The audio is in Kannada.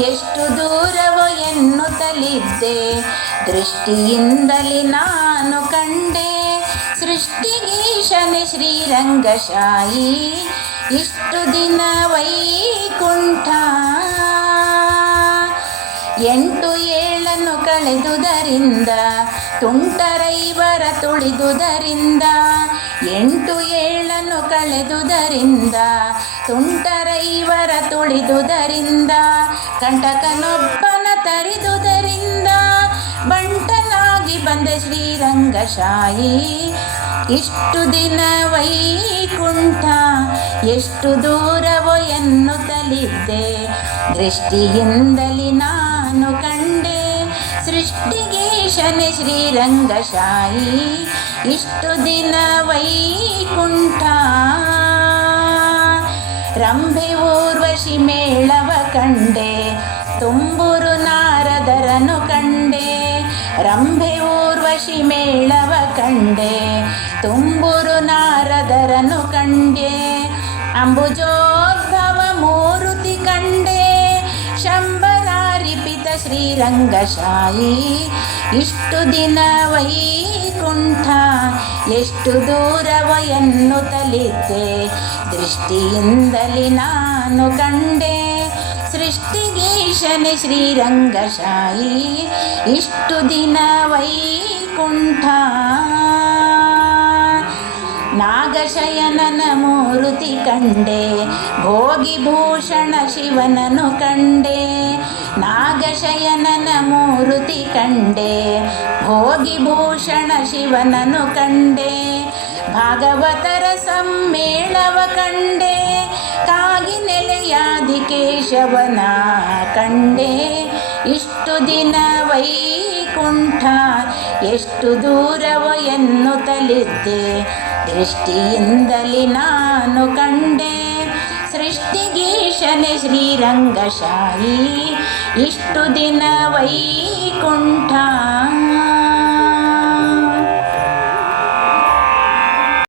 ಎಷ್ಟು ದೂರವೋ ಎನ್ನುತ್ತಲಿದ್ದೆ, ದೃಷ್ಟಿಯಿಂದಲೇ ನಾನು ಕಂಡೆ. ಸೃಷ್ಟಿಗೀಶನೆ ಶ್ರೀರಂಗಶಾಯಿ, ಇಷ್ಟು ದಿನ ವೈಕುಂಠ. 8 ಏಳನ್ನು ಕಳೆದುದರಿಂದ, ತುಂಟರೈವರ ತುಳಿದುದರಿಂದ. 8 ಏಳನ್ನು ಕಳೆದುದರಿಂದ, ತುಂಟರೈವರ ತುಳಿದುದರಿಂದ. ಕಂಟಕನೊಬ್ಬನ ತರಿದುದರಿಂದ, ಬಂಟನಾಗಿ ಬಂದೆ ಶ್ರೀರಂಗಶಾಯಿ. ಇಷ್ಟು ದಿನ ವೈಕುಂಠ, ಎಷ್ಟು ದೂರವೋ ಎನ್ನುತ್ತಲಿದ್ದೆ, ದೃಷ್ಟಿಯಿಂದಲೇ ನಾನು ಕಂಡೆ. ಸೃಷ್ಟಿಗೀಶನೆ ಶ್ರೀರಂಗಶಾಯಿ, ಇಷ್ಟು ದಿನ ವೈಕುಂಠ. ರಂಭೆ ಊರ್ವಶಿ ಮೇಳವ ಕಂಡೆ, ತುಂಬುರು ನಾರದರನು ಕಂಡೆ. ರಂಭೆ ಊರ್ವಶಿ ಮೇಳವ ಕಂಡೆ, ತುಂಬುರು ನಾರದರನು ಕಂಡೆ. ಅಂಬುಜೋದ್ಭವ ಮೂರುತಿ ಕಂಡೆ, ಶಂಬರಾರಿಪಿತ ಶ್ರೀರಂಗಶಾಯಿ. ಇಷ್ಟು ದಿನ ವೈಕುಂಠ, ಎಷ್ಟು ದೂರವೋ ಎನ್ನುತ್ತಲಿದ್ದೆ, ದೃಷ್ಟಿಯಿಂದಲೇ ನಾನು ಕಂಡೆ. ಸೃಷ್ಟಿಗೀಶನೆ ಶ್ರೀರಂಗಶಾಯಿ, ಇಷ್ಟು ದಿನ ವೈಕುಂಠ. ನಾಗಶಯನನ ಮೂರುತಿ ಕಂಡೆ, ಭೋಗಿಭೂಷಣ ಶಿವನನು ಕಂಡೆ. ನಾಗಶಯನನ ಮೂರುತಿ ಕಂಡೆ, ಭೋಗಿಭೂಷಣ ಶಿವನನು ಕಂಡೆ. ಭಾಗವತರ ಸಮ್ಮೇಳವ ಕಂಡೆ, ಕಾಗಿ ನೆಲೆಯಾದಿ ಕೇಶವನ ಕಂಡೆ. ಇಷ್ಟು ದಿನ ವೈಕುಂಠ, ಎಷ್ಟು ದೂರವೋ ಎನ್ನುತ್ತಲಿದ್ದೆ, ದೃಷ್ಟಿಯಿಂದಲೇ ನಾನು ಕಂಡೆ. ಸೃಷ್ಟಿಗೀಶನೆ ಶ್ರೀರಂಗಶಾಯಿ, ಇಷ್ಟು ದಿನ ವೈಕುಂಠ.